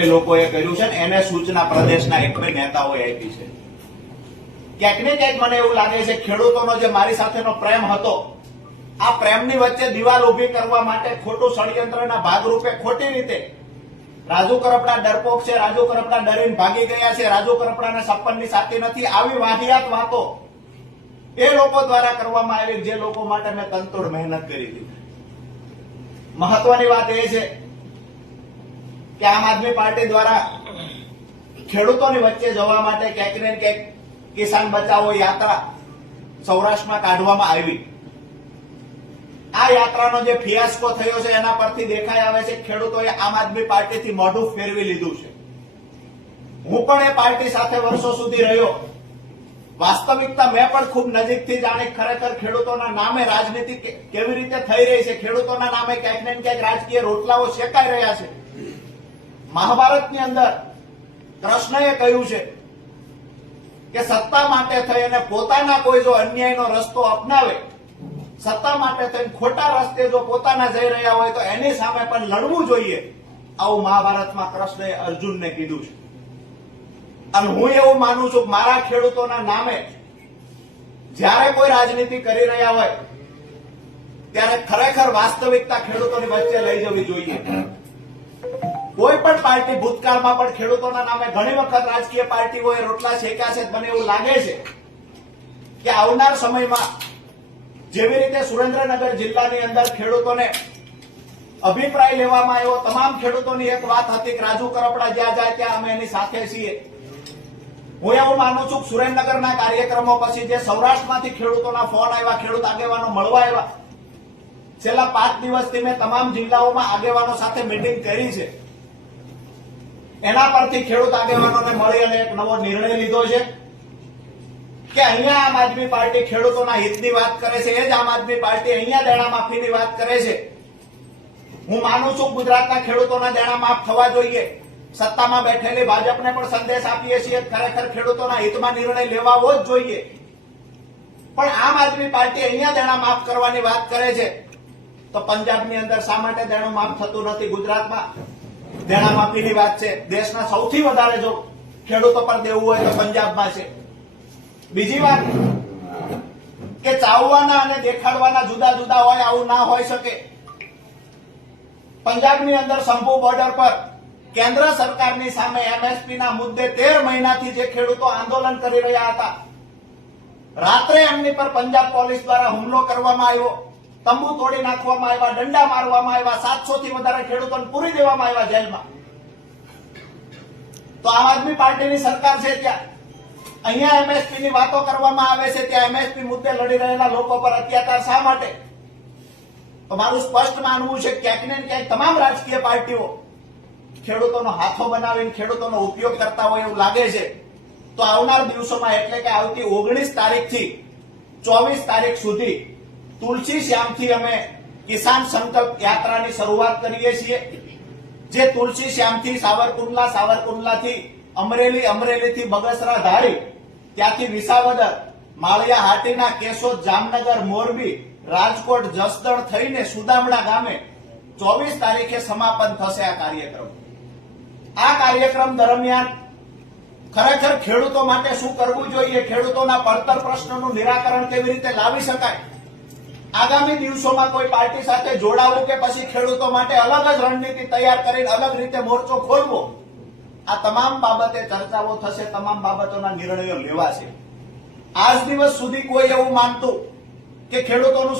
એ લોકોએ કર્યું છે, એને સૂચના પ્રદેશના એક બે નેતાઓએ આપી છે. ક્યાંક ને ક્યાંક મને એવું લાગે છે ખેડૂતોનો જે મારી સાથેનો પ્રેમ હતો, આ પ્રેમની વચ્ચે દિવાલ ઉભી કરવા માટે ખોટું ષડયંત્રના ભાગરૂપે ખોટી રીતે રાજુ કરપડા ડરપોક છે, રાજુ કરપડા ડરીને ભાગી ગયા છે, રાજુ કરપડાને સપનની સાથી નથી, આવી વાહિયાત વાતો એ લોકો દ્વારા કરવામાં આવી જે લોકો માટે મેં તનતોડ મહેનત કરી હતી. મહત્વની વાત એ છે કે આમ આદમી પાર્ટી દ્વારા ખેડૂતોની વચ્ચે જવા માટે ક્યાંક ને ક્યાંક કિસાન બચાવો યાત્રા સૌરાષ્ટ્રમાં કાઢવામાં આવી. આ યાત્રાનો જે ફિયાસ્કો થયો છે એના પરથી દેખાઈ આવે છે ખેડૂતોએ આમ આદમી પાર્ટીથી મોઢું ફેરવી લીધું છે. હું પણ એ પાર્ટી સાથે વર્ષો સુધી રહ્યો. વાસ્તવિકતા મેં પણ ખૂબ નજીકથી જાણી ખરેખર ખેડૂતોના નામે રાજનીતિ કેવી રીતે થઈ રહી છે, ખેડૂતોના નામે ક્યાંક ને ક્યાંક રાજકીય રોટલાઓ શેકાઈ રહ્યા છે. મહાભારતની અંદર કૃષ્ણએ કહ્યું છે કે સત્તા માટે થઈ અને પોતાના કોઈ જો અન્યાયનો રસ્તો અપનાવે, સત્તા માટે થઈને ખોટા રસ્તે જો પોતાના જઈ રહ્યા હોય તો એની સામે પણ લડવું જોઈએ. આવું મહાભારતમાં કૃષ્ણએ અર્જુનને કીધું છે. અને હું એવું માનું છું કે મારા ખેડૂતોના નામે જ્યારે કોઈ રાજનીતિ કરી રહ્યા હોય ત્યારે ખરેખર વાસ્તવિકતા ખેડૂતોની વચ્ચે લઈ જવી જોઈએ. કોઈ પણ પાર્ટી ભૂતકાળમાં પણ ખેડૂતોના નામે ઘણી વખત રાજકીય પાર્ટીઓએ રોટલા શેક્યા છે. મને એવું લાગે છે કે આવનાર સમયમાં જેવી રીતે સુરેન્દ્રનગર જિલ્લાની અંદર ખેડૂતોને અભિપ્રાય લેવામાં આવ્યો, તમામ ખેડૂતોની એક વાત હતી કે રાજુ કરપડા જ્યાં જાય ત્યાં અમે એની સાથે છીએ. હું એવું માનું છું કે સુરેન્દ્રનગરના કાર્યક્રમો પછી જે સૌરાષ્ટ્રમાંથી ખેડૂતોના ફોન આવ્યા, ખેડૂત આગેવાનો મળવા આવ્યા, છેલ્લા 5 દિવસથી મેં તમામ જિલ્લાઓમાં આગેવાનો સાથે મીટિંગ કરી છે. એના પરથી ખેડૂત આગેવાનોને મળી અને એક નવો નિર્ણય લીધો છે કે અહીંયા આમ આદમી પાર્ટી ખેડૂતોના હિતની વાત કરે છે, એ જ આમ આદમી પાર્ટી અહીંયા દેણા માફીની વાત કરે છે. હું માનું છું ગુજરાતના ખેડૂતોના દેણા માફ થવા જોઈએ. સત્તામાં બેઠેલી ભાજપને પણ સંદેશ આપીએ છીએ ખરેખર ખેડૂતોના હિતમાં નિર્ણય લેવાવો જ જોઈએ. પણ આમ આદમી પાર્ટી અહીંયા દેણા માફ કરવાની વાત કરે છે તો પંજાબની અંદર શા માટે દેણું માફ થતું નથી? ગુજરાતમાં દેણા માફીની વાત છે. દેશના સૌથી વધારે જો ખેડૂતો પર દેવું હોય તો પંજાબમાં છે. બીજી વાત કે ચાવવાના અને દેખાડવાના જુદા જુદા હોય, આવું ના હોઈ શકે. પંજાબની અંદર શંભુ બોર્ડર પર કેન્દ્ર સરકારની સામે એમએસપીના મુદ્દે 13 મહિનાથી જે ખેડૂતો આંદોલન કરી રહ્યા હતા, રાત્રે એમની પર પંજાબ પોલીસ દ્વારા હુમલો કરવામાં આવ્યો, તંબુ તોડી નાખવામાં આવ્યા, દંડા મારવામાં આવ્યા, 700 થી વધારે ખેડૂતોને પૂરી દેવામાં આવ્યા જેલમાં. તો આમ આદમી પાર્ટીની સરકાર છે ત્યાં અહીંયા એમએસપી ની વાતો કરવામાં આવે છે, ત્યાં એમએસપી મુદ્દે લડી રહેલા લોકો પર અત્યાચાર શા માટે? તો મારું સ્પષ્ટ માનવું છે ક્યાંક ને ક્યાંક તમામ રાજકીય પાર્ટીઓ ખેડૂતોનો હાથો બનાવીને ખેડૂતોનો ઉપયોગ કરતા હોય એવું લાગે છે. તો આવનાર દિવસોમાં એટલે કે આવતી 19 તારીખથી 24 તારીખ સુધી તુલસી શ્યામથી અમે કિસાન સંકલ્પ યાત્રાની શરૂઆત કરીએ છીએ. જે તુલસી શ્યામથી સાવરકુંડલા, સાવરકુંડલાથી અમરેલી, અમરેલીથી બગસરા ધારી, ત્યાંથી વિસાવદર, માળિયા હાટીના, કેશોદ, જામનગર, મોરબી, રાજકોટ, જસદણ થઈને સુદામડા ગામે 24 તારીખે સમાપન થશે આ કાર્યક્રમ. આ કાર્યક્રમ દરમિયાન ખરેખર ખેડૂતો માટે શું કરવું જોઈએ, ખેડૂતોના પડતર પ્રશ્નોનું નિરાકરણ કેવી રીતે લાવી શકાય, આગામી દિવસોમાં કોઈ પાર્ટી સાથે જોડાવું કે પછી ખેડૂતો માટે અલગ જ રણનીતિ તૈયાર કરીને અલગ રીતે મોરચો ખોલવો, આ તમામ બાબતે ચર્ચાઓ થશે, તમામ બાબતોના નિર્ણયો લેવાશે. આજ દિવસ સુધી કોઈ એવું માનતું કે ખેડૂતોનું